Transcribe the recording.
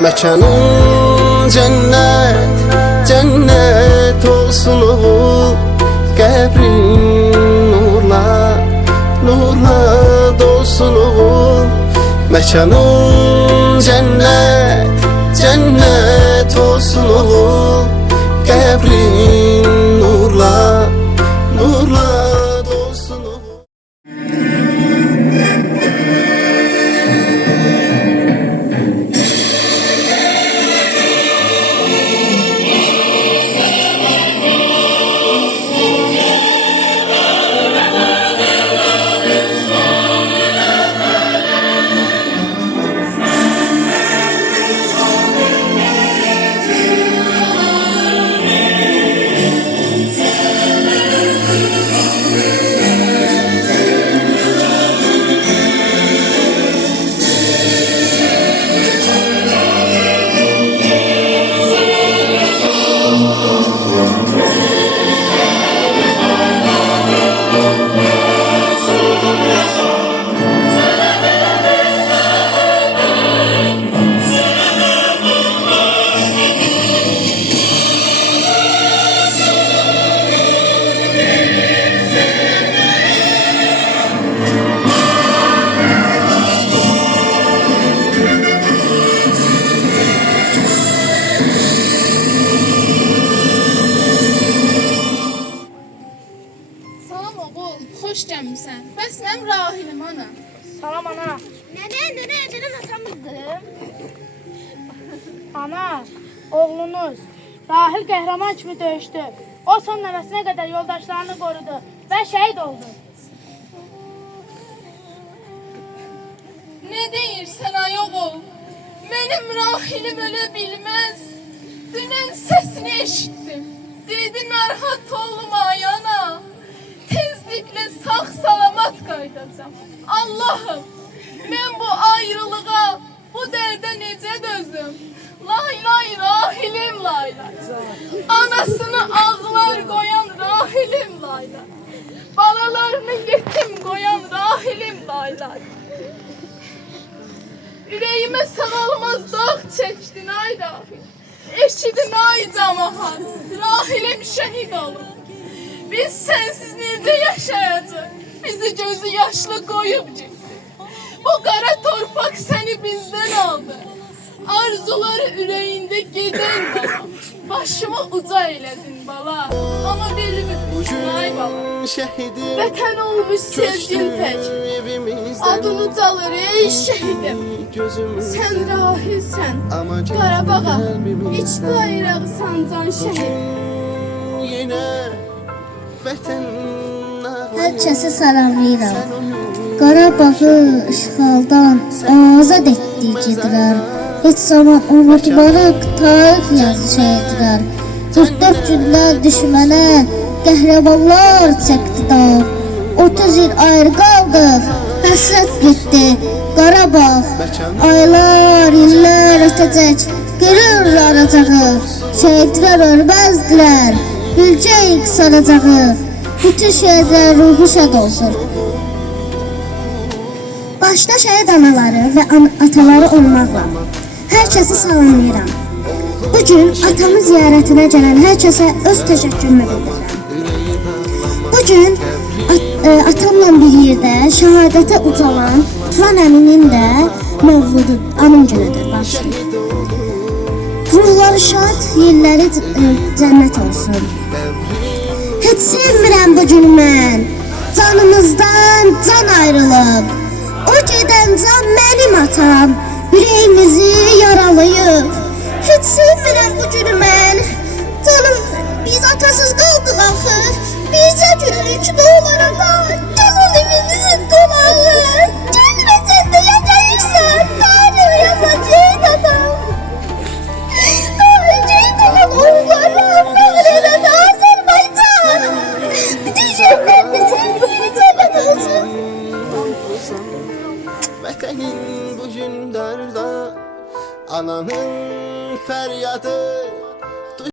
Mekanın cennet, cennet olsun oğul. Qəbrin nurla, nurla dolsun oğul. Mekanın cennet, cennet olsun oğul. Qəbrin nurla, nurla dolsun oğul. Xoş gəlmisən. Bəs mənim Rahilim ana. Salam ana. Neden atamızdır? Ana, oğlunuz Rahil qəhrəman kimi döyüşdü. O son nəfəsinə qədər yoldaşlarını qorudu və şəhid oldu. Ne deyirsən ay oğul? Mənim Rahilim ölə bilməz. Dünən səsini eşitdim. Dedi narahat olma ay ana. Tezlikle sağ salamat qayıdacağam. Allah'ım, mən bu ayrılığa, bu dərdə necə dözüm? Lay lay Rahilim lay lay. Anasını ağlar qoyan Rahilim lay lay. Balalarını yetim qoyan Rahilim lay lay. Ürəyimə sağalmaz dağ çəkdin ay Rahil. Eşidin ay camaat, Rahilim şəhid olur. Biz sensiz necə yaşayacaq? Bizi gözü yaşlı koyup gitti. Bu qara torpaq səni bizdən aldı. Arzuları ürəyində gedən bala. Başımı uca elədin bala. Ama bilmirsən ay bala. Vətən olmuş sevgin tək. Adını çalır ey şəhidim. Sən rahilsən. Qarabağa iç bayrağı sancan şəhid. Yine vətən Hər kəsi salamlayıram. Qarabağı işğaldan azad etdikdirlər. Heç zaman unutmarıq tarix yazışaydılar. 44 günlər düşmənə qəhrəmanlar çəkdi dağ. 30 il ayrı qaldıq, həsrət getdi Qarabağ. Aylar, illər ötəcək, qürurlanacağıq. Şəhidlər ölməzdilər, biləcəyik sanacağıq. Bütün şəhidlər ruhu şad olsun. Başda şəhid anaları və ataları olmaqla hər kəsi salamlayıram. Bugün atamın ziyarətinə gələn hər kəsə öz təşəkkürümü bildirirəm. Bugün atamla bir yerdə şəhadətə ucalan Turan əminin də mövludu, anım günüdür başlayır. Ruhları şad, yerləri cənnət olsun. Heç sevmirəm bu günü mən, canımızdan can ayrılıb. O gedən can mənim atam, ürəyimizi yaralayıb. Heç sevmirəm bu günü mən, canım biz atasız qaldıq axı. Bircə günlük nə olar ana,